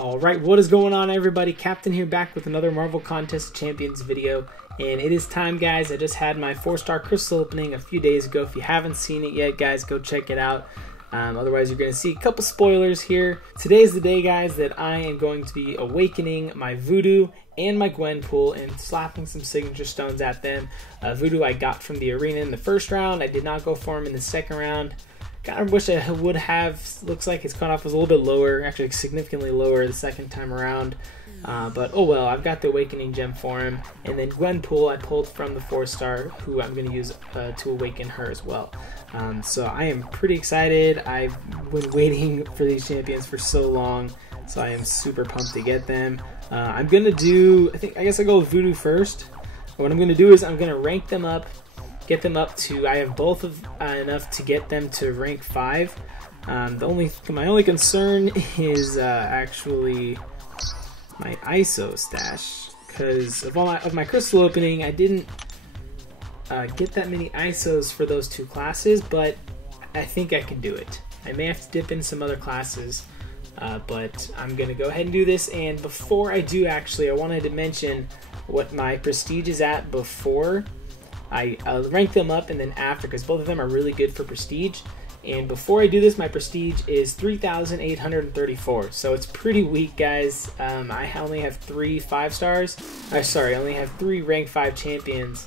Alright, what is going on everybody? Captain here, back with another Marvel Contest Champions video. And it is time, guys. I just had my 4-star crystal opening a few days ago. If you haven't seen it yet, guys, go check it out. Otherwise, you're going to see a couple spoilers here. Today is the day, guys, that I am going to be awakening my Voodoo and my Gwenpool and slapping some signature stones at them. Voodoo I got from the arena in the first round. I did not go for him in the second round. Kind of wish I would have. Looks like his cutoff was a little bit lower, actually significantly lower the second time around. But oh well, I've got the Awakening gem for him. And then Gwenpool I pulled from the 4-star, who I'm going to use to awaken her as well. So I am pretty excited. I've been waiting for these champions for so long, so I am super pumped to get them. I'm going to do, I guess I'll go with Voodoo first. What I'm going to do is I'm going to rank them up. Get them up to, I have both of enough to get them to rank 5. My only concern is actually my ISO stash, because of my crystal opening, I didn't get that many ISOs for those two classes, but I think I can do it. I may have to dip in some other classes, but I'm gonna go ahead and do this. And before I do, actually, I wanted to mention what my prestige is at before I rank them up and then after, because both of them are really good for prestige. And before I do this, my prestige is 3,834, so it's pretty weak, guys. I only have 3 5-stars. I only have 3 rank 5 champions,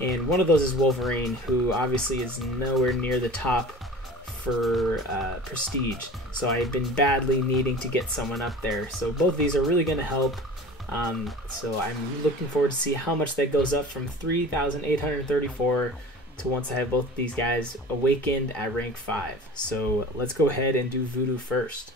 and one of those is Wolverine, who obviously is nowhere near the top for prestige. So I've been badly needing to get someone up there. So both of these are really going to help. So I'm looking forward to see how much that goes up from 3,834 to once I have both of these guys awakened at rank 5. So let's go ahead and do Voodoo first.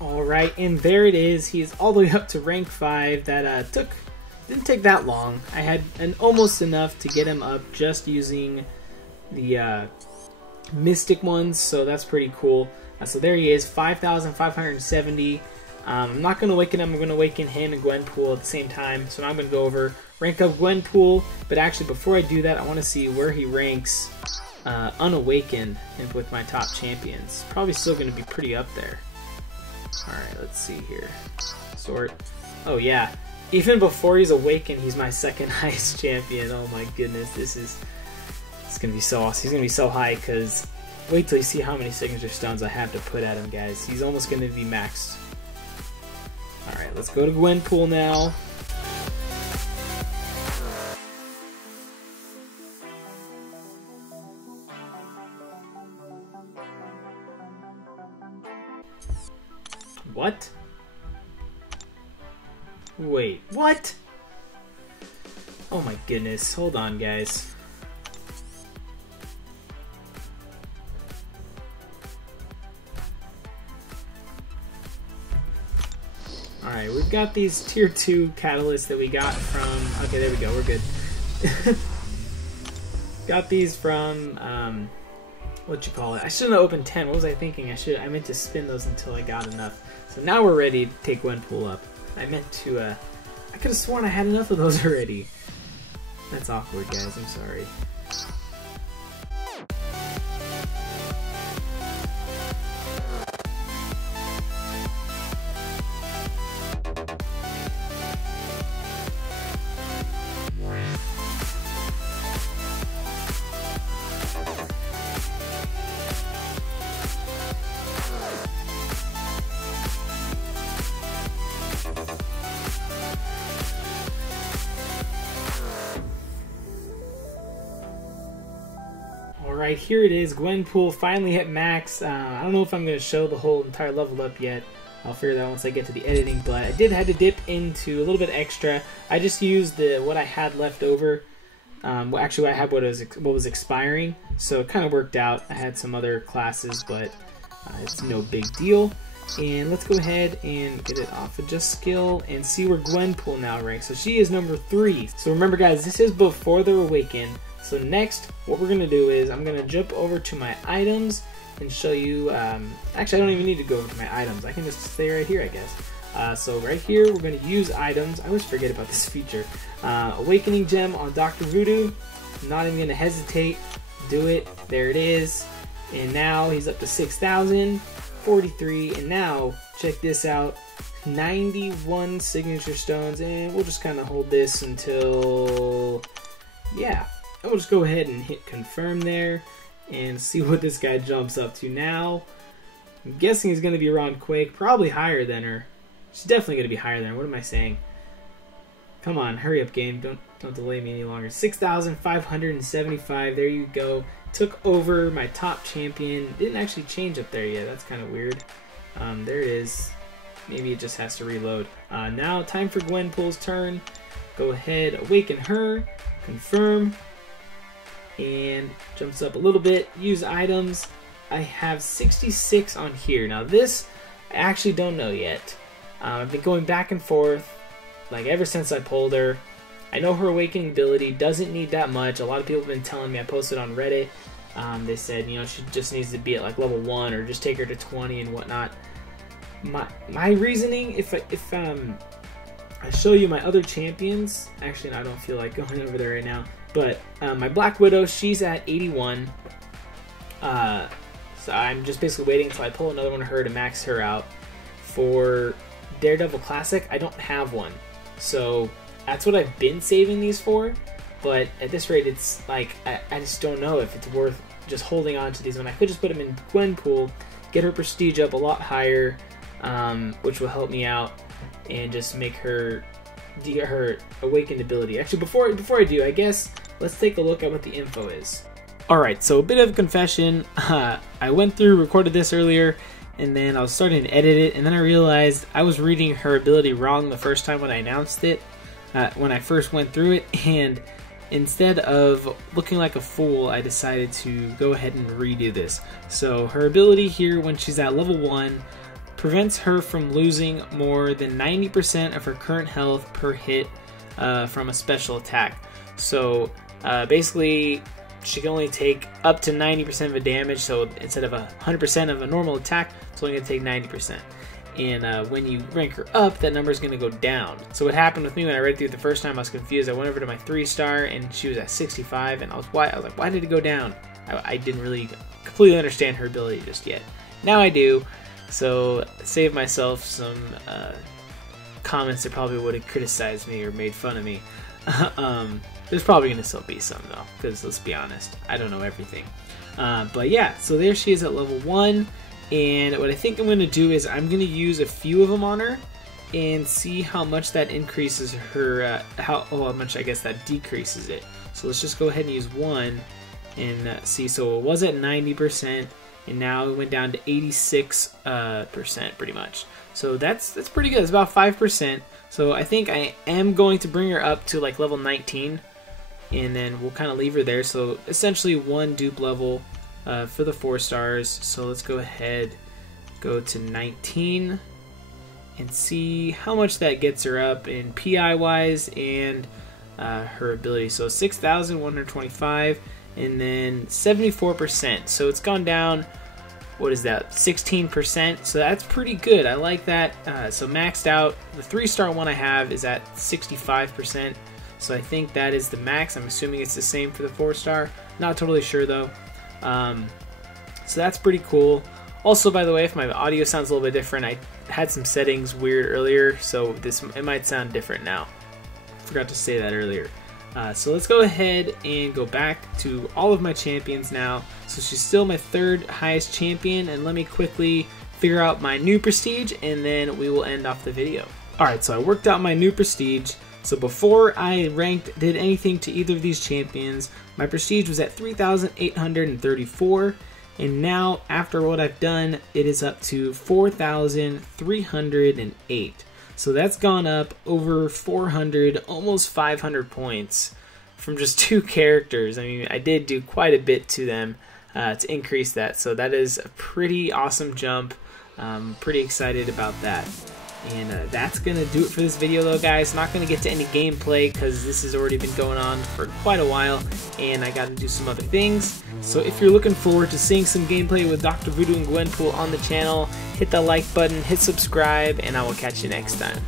Alright, and there it is. He's all the way up to rank 5. That didn't take that long. I had almost enough to get him up just using the mystic ones, so that's pretty cool. So there he is, 5,570. I'm not going to awaken him. I'm going to awaken him and Gwenpool at the same time. So now I'm going to go over, rank up Gwenpool. But actually, before I do that, I want to see where he ranks unawakened and with my top champions. Probably still going to be pretty up there. Alright, let's see here. Sort. Oh yeah. Even before he's awakened, he's my second highest champion. Oh my goodness, it's gonna be so awesome. He's gonna be so high, because wait till you see how many signature stones I have to put at him, guys. He's almost gonna be maxed. Alright, let's go to Gwenpool now. What? Wait, what? Oh my goodness, hold on, guys. Alright, we've got these tier 2 catalysts that we got from... Okay, there we go, we're good. Got these from... what you call it? I shouldn't have opened 10. What was I thinking? I meant to spin those until I got enough. So now we're ready to take Gwenpool up. I meant to, I could have sworn I had enough of those already. That's awkward, guys. I'm sorry. Alright, here it is. Gwenpool finally hit max. I don't know if I'm going to show the whole entire level up yet. I'll figure that out once I get to the editing, but I did have to dip into a little bit extra. I just used what I had left over. Well, actually, I had what was expiring, so it kind of worked out. I had some other classes, but it's no big deal. And let's go ahead and get it off of just skill and see where Gwenpool now ranks. So she is number 3. So remember guys, this is before the Awaken. So next, what we're going to do is I'm going to jump over to my items and show you, actually I don't even need to go over to my items. I can just stay right here, I guess. So right here, we're going to use items. I always forget about this feature. Awakening Gem on Dr. Voodoo. I'm not even going to hesitate. Do it. There it is. And now he's up to 6,043. And now, check this out. 91 signature stones. And we'll just kind of hold this until, yeah. And we'll just go ahead and hit confirm there. And see what this guy jumps up to now. I'm guessing he's going to be around Quake. Probably higher than her. She's definitely going to be higher than her. What am I saying? Come on, hurry up, game. Don't delay me any longer. 6,575. There you go. Took over my top champion. Didn't actually change up there yet. That's kind of weird. There it is. Maybe it just has to reload. Now, time for Gwenpool's turn. Go ahead, awaken her. Confirm. And jumps up a little bit. Use items. I have 66 on here. Now this, I actually don't know yet. I've been going back and forth, like ever since I pulled her. I know her awakening ability doesn't need that much. A lot of people have been telling me, I posted on Reddit, they said, you know, she just needs to be at like level 1 or just take her to 20 and whatnot. My reasoning, if I show you my other champions, actually I don't feel like going over there right now, but my Black Widow, she's at 81. So I'm just basically waiting until I pull another one of her to max her out. For Daredevil Classic, I don't have one. So that's what I've been saving these for. But at this rate, it's like, I just don't know if it's worth just holding on to these. When I could just put them in Gwenpool, get her prestige up a lot higher, which will help me out, and just make her awakened ability. Actually, before I do, I guess let's take a look at what the info is. Alright, so a bit of confession. I went through, recorded this earlier, and then I was starting to edit it, and then I realized I was reading her ability wrong the first time when I announced it, when I first went through it, and instead of looking like a fool, I decided to go ahead and redo this. So her ability here, when she's at level 1, prevents her from losing more than 90% of her current health per hit from a special attack. So basically, she can only take up to 90% of the damage, so instead of 100% of a normal attack, it's only going to take 90%. And when you rank her up, that number is going to go down. So what happened with me when I read through it the first time, I was confused. I went over to my 3-star, and she was at 65, and I was like, why did it go down? I didn't really completely understand her ability just yet. Now I do, so save myself some comments that probably would have criticized me or made fun of me. There's probably going to still be some, though, because let's be honest, I don't know everything. But yeah, so there she is at level 1, and what I think I'm going to do is I'm going to use a few of them on her and see how much that increases her, how much I guess that decreases it. So let's just go ahead and use one and see. So it was at 90%, and now it went down to 86% pretty much. So that's pretty good. It's about 5%. So I think I am going to bring her up to like level 19. And then we'll kind of leave her there. So essentially one dupe level for the 4 stars. So let's go ahead, go to 19 and see how much that gets her up in PI wise and her ability. So 6,125 and then 74%. So it's gone down, what is that, 16%. So that's pretty good. I like that. So maxed out, the 3-star one I have is at 65%. So I think that is the max. I'm assuming it's the same for the 4-star. Not totally sure though. So that's pretty cool. Also, by the way, if my audio sounds a little bit different, I had some settings weird earlier, so it might sound different now. Forgot to say that earlier. So let's go ahead and go back to all of my champions now. So she's still my 3rd highest champion, and let me quickly figure out my new prestige, and then we will end off the video. Alright, so I worked out my new prestige. So before I did anything to either of these champions, my prestige was at 3,834, and now after what I've done, it is up to 4,308. So that's gone up over 400, almost 500 points from just 2 characters. I mean, I did do quite a bit to them to increase that, so that is a pretty awesome jump. I'm pretty excited about that. And that's going to do it for this video though, guys. Not going to get to any gameplay because this has already been going on for quite a while and I got to do some other things. So if you're looking forward to seeing some gameplay with Dr. Voodoo and Gwenpool on the channel, hit the like button, hit subscribe, and I will catch you next time.